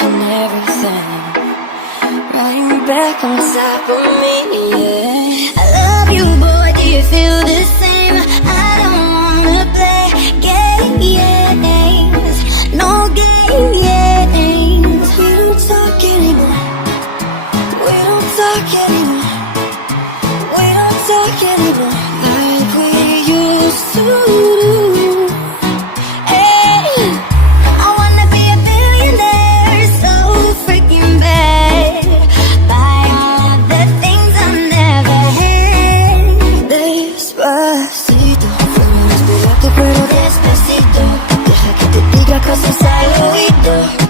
and everything. Right back on top of me, yeah. I love you, boy, do you feel this